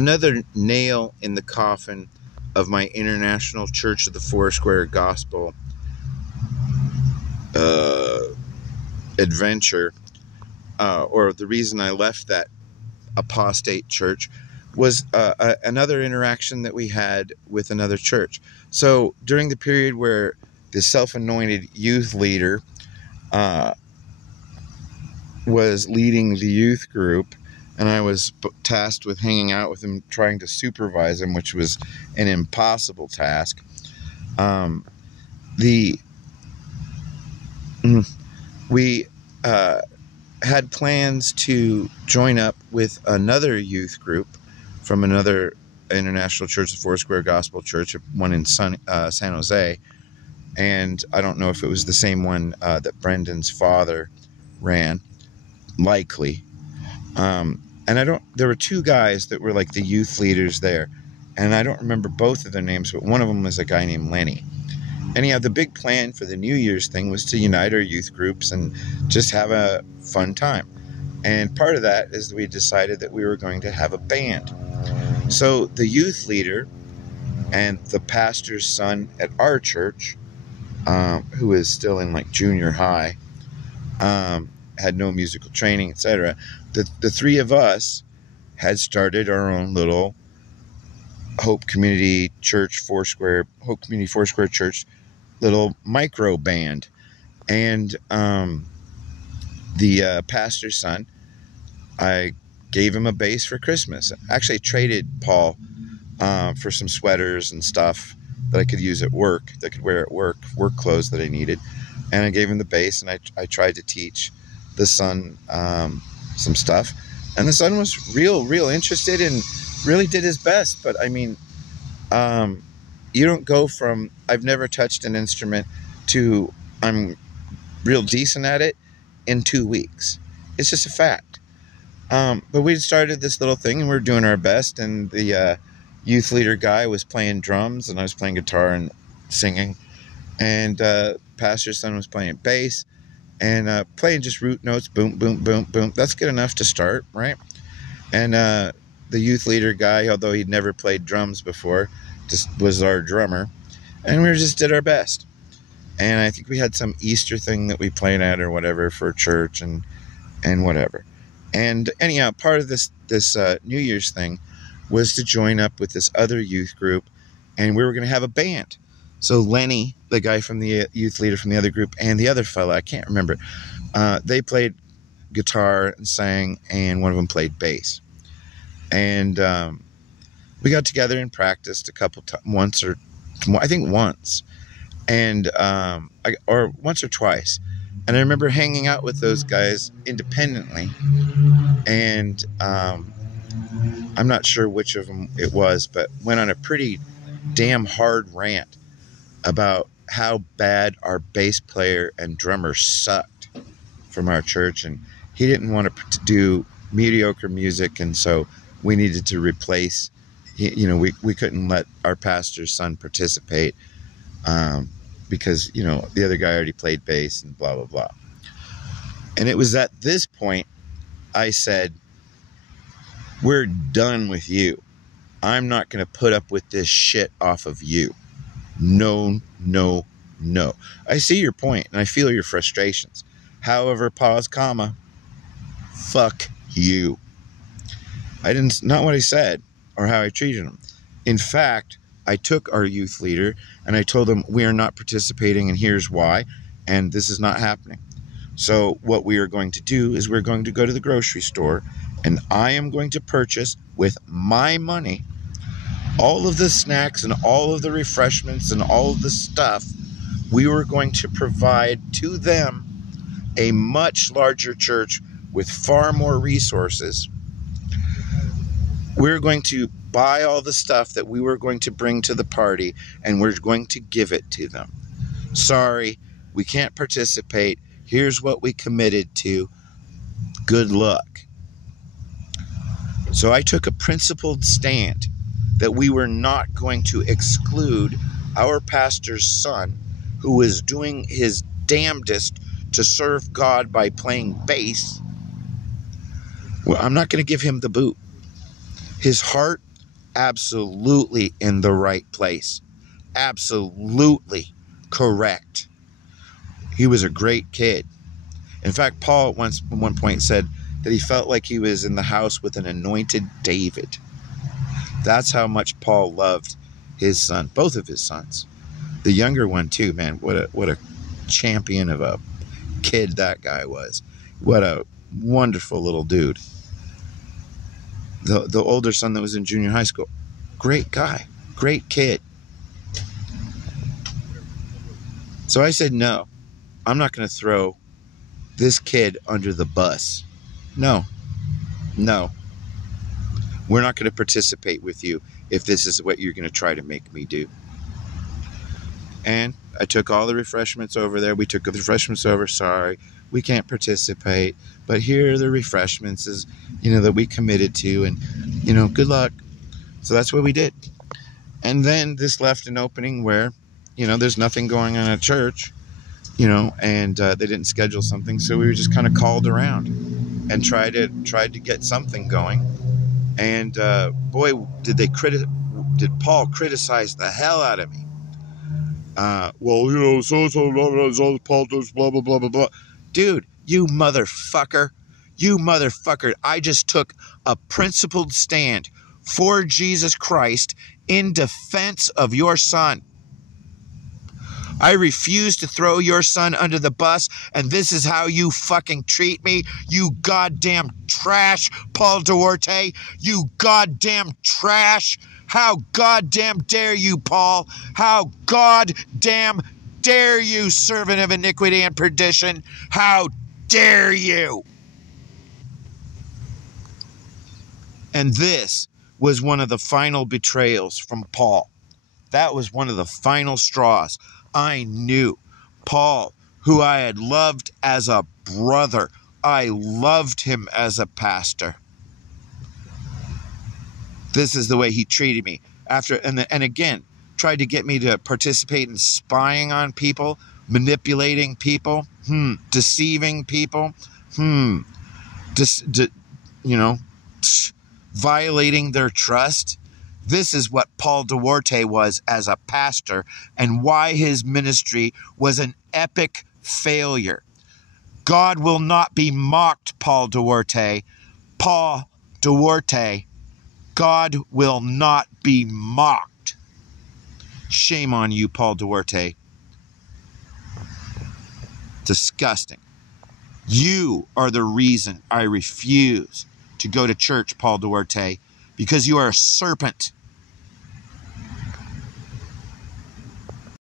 another nail in the coffin of my International Church of the Foursquare Gospel adventure, or the reason I left that apostate church, was another interaction that we had with another church. So during the period where the self-anointed youth leader was leading the youth group, and I was tasked with hanging out with him, trying to supervise him, which was an impossible task. We had plans to join up with another youth group from another International Church of Foursquare Gospel Church, one in San Jose. And I don't know if it was the same one that Brendan's father ran. Likely. And there were two guys that were like the youth leaders there, and I don't remember both of their names, but one of them was a guy named Lenny. Anyhow, the big plan for the New Year's thing was to unite our youth groups and just have a fun time. And part of that is we decided that we were going to have a band. So the youth leader and the pastor's son at our church, who is still in like junior high, had no musical training, etc. The three of us had started our own little Hope Community Foursquare Church little micro band. And the pastor's son, I gave him a bass for Christmas. Actually, I traded Paul for some sweaters and stuff that I could use at work, that I could wear at work clothes that I needed. And I gave him the bass, and I tried to teach the son some stuff. And the son was real interested and really did his best. But I mean, you don't go from I've never touched an instrument to I'm real decent at it in 2 weeks. It's just a fact. But we started this little thing, and we were doing our best. And the youth leader guy was playing drums, and I was playing guitar and singing. And pastor's son was playing bass and playing just root notes, boom, boom, boom, boom. That's good enough to start, right? And the youth leader guy, although he'd never played drums before, just was our drummer. And we just did our best. And I think we had some Easter thing that we played at or whatever for church and whatever. And anyhow, part of this New Year's thing was to join up with this other youth group, and we were going to have a band. So Lenny, the guy from the youth leader from the other group, and the other fella, I can't remember, they played guitar and sang, and one of them played bass. And we got together and practiced a couple times, once, and or once or twice. And I remember hanging out with those guys independently, and I'm not sure which of them it was, but went on a pretty damn hard rant about how bad our bass player and drummer sucked from our church, and he didn't want to do mediocre music, and so we needed to replace. We couldn't let our pastor's son participate because the other guy already played bass and blah blah blah. And it was at this point I said, "We're done with you. I'm not going to put up with this shit off of you. No. I see your point and I feel your frustrations. However, pause, comma, fuck you." Not what I said or how I treated him. In fact, I took our youth leader and I told him we are not participating and here's why, and this is not happening. So what we are going to do is we're going to go to the grocery store, and I am going to purchase with my money all of the snacks and all of the refreshments and all of the stuff. We were going to provide to them a much larger church with far more resources. We're going to buy all the stuff that we were going to bring to the party, and we're going to give it to them. Sorry, we can't participate. Here's what we committed to. Good luck. So I took a principled stand that we were not going to exclude our pastor's son, who was doing his damnedest to serve God by playing bass. Well, I'm not going to give him the boot. His heart absolutely in the right place. Absolutely correct. He was a great kid. In fact, Paul at one point said that he felt like he was in the house with an anointed David. That's how much Paul loved his son, both of his sons. The younger one too, man. What a champion of a kid that guy was. What a wonderful little dude. The older son that was in junior high school, great guy, great kid. So I said, no, I'm not going to throw this kid under the bus. No, we're not going to participate with you if this is what you're going to try to make me do. And I took all the refreshments over there. We took the refreshments over. Sorry, we can't participate, but here are the refreshments, that we committed to, and good luck. So that's what we did. And then this left an opening where there's nothing going on at church, and they didn't schedule something, so we were just kind of called around and tried to get something going. And boy, did Paul criticize the hell out of me. So Paul does blah blah blah blah blah. Dude, you motherfucker, I just took a principled stand for Jesus Christ in defense of your son. I refuse to throw your son under the bus, and this is how you fucking treat me, you goddamn trash, Paul Duarte, you goddamn trash. How goddamn dare you, Paul? How goddamn dare you, servant of iniquity and perdition? How dare you? And this was one of the final betrayals from Paul. That was one of the final straws. I knew Paul, who I had loved as a brother. I loved him as a pastor. This is the way he treated me. And again, tried to get me to participate in spying on people, manipulating people, deceiving people, violating their trust. This is what Paul Duarte was as a pastor, and why his ministry was an epic failure. God will not be mocked, Paul Duarte. Paul Duarte, God will not be mocked. Shame on you, Paul Duarte. Disgusting. You are the reason I refuse to go to church, Paul Duarte, because you are a serpent.